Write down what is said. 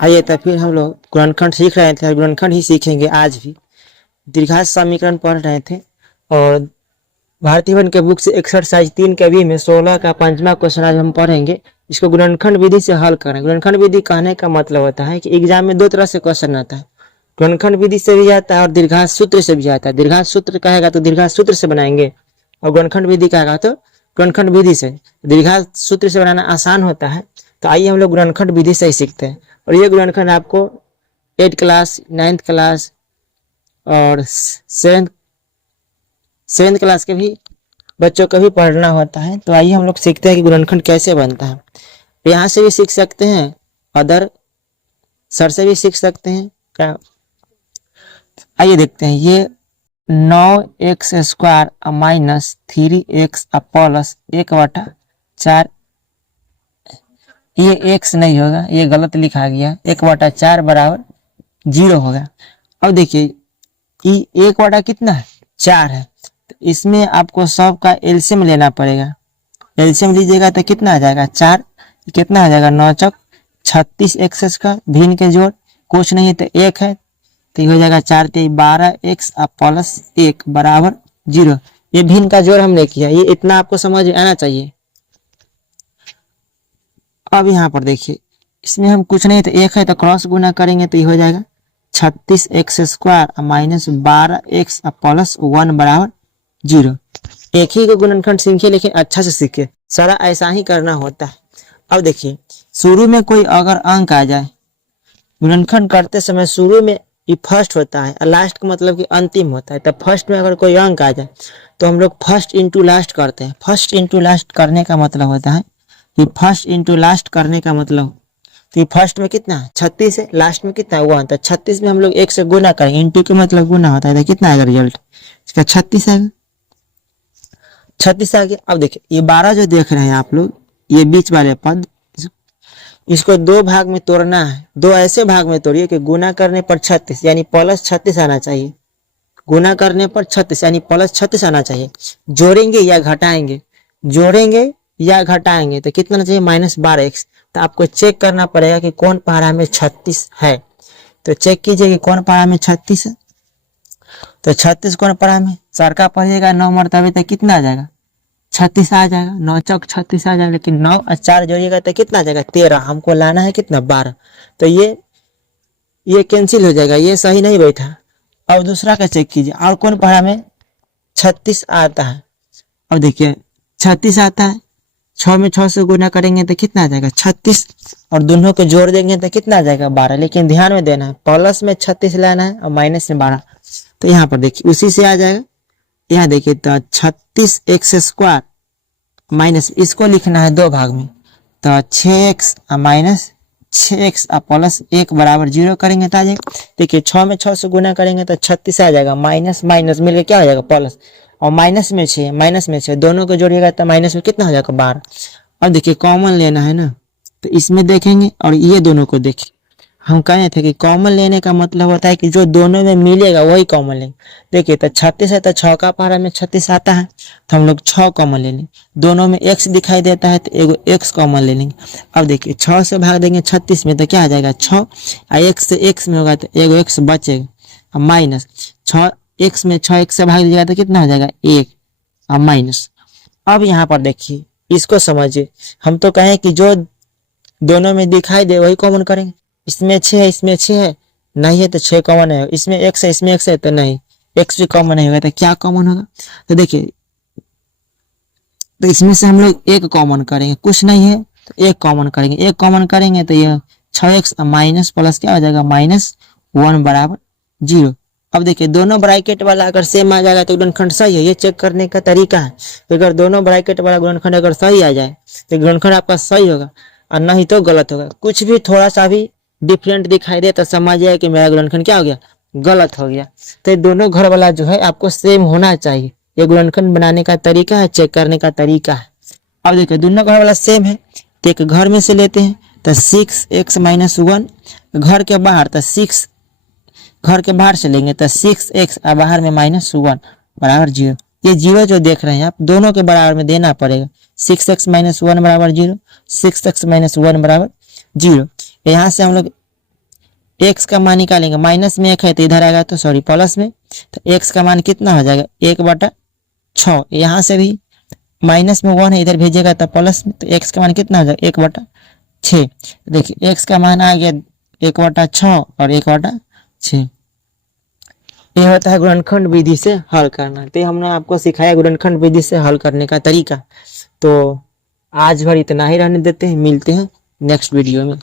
आइए तो फिर हम लोग गुणनखंड सीख रहे थे और गुणनखंड ही सीखेंगे आज भी। द्विघात समीकरण पढ़ रहे थे और भारतीय वन के बुक से एक्सरसाइज 3 के बी में 16 का 5वां क्वेश्चन आज हम पढ़ेंगे। इसको गुणनखंड विधि से हल करें। गुणनखंड विधि कहने का मतलब होता है कि एग्जाम में 2 तरह से क्वेश्चन आता है। गुणनखंड विधि से भी आता है और दीर्घात सूत्र से भी आता है। दीर्घात सूत्र कहेगा तो दीर्घात सूत्र से बनाएंगे और गुणनखंड विधि कहेगा तो गुणनखंड विधि से। दीर्घात सूत्र से बनाना आसान होता है, तो आइए हम लोग गुणनखंड विधि से ही सीखते हैं। और ये गुणनखंड आपको 8 क्लास, 9th क्लास और 7th क्लास के भी बच्चों को भी पढ़ना होता है। तो आइए हम लोग सीखते हैं कि गुणनखंड कैसे बनता है। यहाँ से भी सीख सकते हैं, अदर सर से भी सीख सकते हैं क्या। आइए देखते हैं। ये 9x² माइनस 3x प्लस 1/4, ये x नहीं होगा, ये गलत लिखा गया। 1/4 बराबर 0 होगा। अब देखिए 1 कितना है, 4 है, तो इसमें आपको सब का एलसीएम लेना पड़ेगा। एलसीएम लीजिएगा तो कितना आ जाएगा, 4, कितना आ जाएगा 9 चौक 36x का भिन्न के जोड़, कुछ नहीं तो 1 है, तो ये हो जाएगा 4 3 12x प्लस 1 बराबर 0। ये भिन्न का जोड़ हमने किया, ये इतना आपको समझ में आना चाहिए। अब यहाँ पर देखिए, इसमें हम कुछ नहीं तो 1 है, तो क्रॉस गुना करेंगे तो ये हो जाएगा 36x² माइनस 12x प्लस 1 बराबर 0। एक ही को गुणनखंड सीखे, लेकिन अच्छा से सीखे, सारा ऐसा ही करना होता है। अब देखिए, शुरू में कोई अगर अंक आ जाए, गुणनखंड करते समय शुरू में ये फर्स्ट होता है और लास्ट का मतलब कि अंतिम होता है। तो फर्स्ट में अगर कोई अंक आ जाए तो हम लोग फर्स्ट इंटू लास्ट करते हैं। फर्स्ट इंटू लास्ट करने का मतलब होता है कि फर्स्ट इंटू लास्ट करने का मतलब, तो फर्स्ट में कितना है 36 है, लास्ट में कितना है 1, तो 36 में हम लोग 1 से गुना करेंगे। इंटू के मतलब गुना होता है, तो कितना आएगा रिजल्ट इसका 36 आएगा। 36 आ गया। अब देखिए ये 12 जो देख रहे हैं आप लोग, ये बीच वाले पद, इसको 2 भाग में तोड़ना है। 2 ऐसे भाग में तोड़िए कि गुना करने पर 36 यानी प्लस 36 आना चाहिए। गुना करने पर 36 यानी प्लस 36 आना चाहिए। जोड़ेंगे या घटाएंगे, जोड़ेंगे या घटाएंगे तो कितना चाहिए -12x। तो आपको चेक करना पड़ेगा कि कौन पारा में 36 है। तो चेक कीजिए कि कौन पारा में 36 है। तो 36 कौन पारा में, सर का पढ़िएगा 9 मरतबे तो कितना आ जाएगा 36 आ जाएगा। 9 चौक 36 आ जाएगा, लेकिन 9 और 4 जोड़िएगा तो कितना आ जाएगा 13। हमको लाना है कितना 12, तो ये कैंसिल हो जाएगा, ये सही नहीं बैठा। अब दूसरा का चेक कीजिए, और कौन पारा में 36 आता है। अब देखिए 36 आता है, 6 में 6 से गुना करेंगे तो कितना आ जाएगा 36, और दोनों को जोड़ देंगे तो कितना आ जाएगा 12। लेकिन ध्यान में देना है, प्लस में 36 लाना है और माइनस में 12। तो यहाँ पर देखिए उसी से आ जाएगा। यहाँ देखिए तो 36x² माइनस, इसको लिखना है 2 भाग में, तो 6x माइनस 6x प्लस 1 बराबर 0 करेंगे तो आ जाएगा। देखिए 6 में 6 से गुना करेंगे तो 36 आ जाएगा, माइनस माइनस मिलकर क्या हो जाएगा प्लस, और माइनस में 6 दोनों को जोड़िएगा तो माइनस में कितना हो जाएगा 12। अब देखिए कॉमन लेना है ना, तो इसमें देखेंगे और ये दोनों को देखें। हम कहे थे कि कॉमन लेने का मतलब होता है कि जो दोनों में मिलेगा वही कॉमन लेंगे। देखिए तो 36 है, तो 6 का पारा में 36 आता है, तो हम लोग 6 कॉमन ले लेंगे। दोनों में x दिखाई देता है तो एगो x कॉमन ले लेंगे। अब देखिए 6 से भाग देंगे 36 में तो क्या आ जाएगा 6, और x से x में होगा तो एगो x बचेगा, और माइनस 6 x में 6 x से भाग दीजिएगा तो कितना हो जाएगा 1, और माइनस। अब यहाँ पर देखिए इसको समझिए, हम तो कहें कि जो दोनों में दिखाई दे वही कॉमन करेंगे। इसमें 6 है, इसमें 6 है, नहीं है तो 6 कॉमन है। इसमें x है, इसमें x है तो नहीं, x भी कॉमन नहीं होगा तो क्या कॉमन होगा। तो देखिए तो इसमें से हम लोग 1 कॉमन करेंगे, कुछ नहीं है तो 1 कॉमन करेंगे। 1 कॉमन करेंगे तो ये 6x माइनस प्लस क्या हो जाएगा -1 बराबर 0। अब देखिए दोनों ब्रैकेट वाला अगर सेम आ जाएगा तो गुणनखंड सही है। ये चेक करने का तरीका है। तो अगर दोनों ब्रैकेट वाला गुणनखंड अगर सही आ जाए तो गुणनखंड आपका सही होगा, और नहीं तो गलत होगा। कुछ भी थोड़ा सा भी डिफरेंट दिखाई दे तो समझिए कि मेरा गुणनखंड क्या हो गया, गलत हो गया। तो दोनों घर वाला जो है आपको सेम होना चाहिए। ये गुणनखंड बनाने का तरीका है, चेक करने का तरीका है। अब देखिए दोनों घर वाला सेम है, तो एक घर में से लेते हैं तो 6x माइनस 1, घर के बाहर तो 6, घर के बाहर से लेंगे तो 6x और बाहर में -1 बराबर 0। ये 0 जो देख रहे हैं आप, दोनों के बराबर में देना पड़ेगा। 6x माइनस 1 बराबर 0, 6x माइनस 1 बराबर 0। यहाँ से हम लोग एक्स का मान निकालेंगे, माइनस में 1 है तो इधर आएगा तो सॉरी प्लस में, तो एक्स का मान कितना हो जाएगा 1/6। यहाँ से भी माइनस में 1 है इधर भेजेगा तो प्लस में, तो एक्स का मान कितना हो जाएगा 1/6। देखिए एक्स का मान आ गया 1/6 और 1/6। ये होता है गुणनखंड विधि से हल करना। तो हमने आपको सिखाया गुणनखंड विधि से हल करने का तरीका। तो आज भर इतना ही रहने देते हैं, मिलते हैं नेक्स्ट वीडियो में।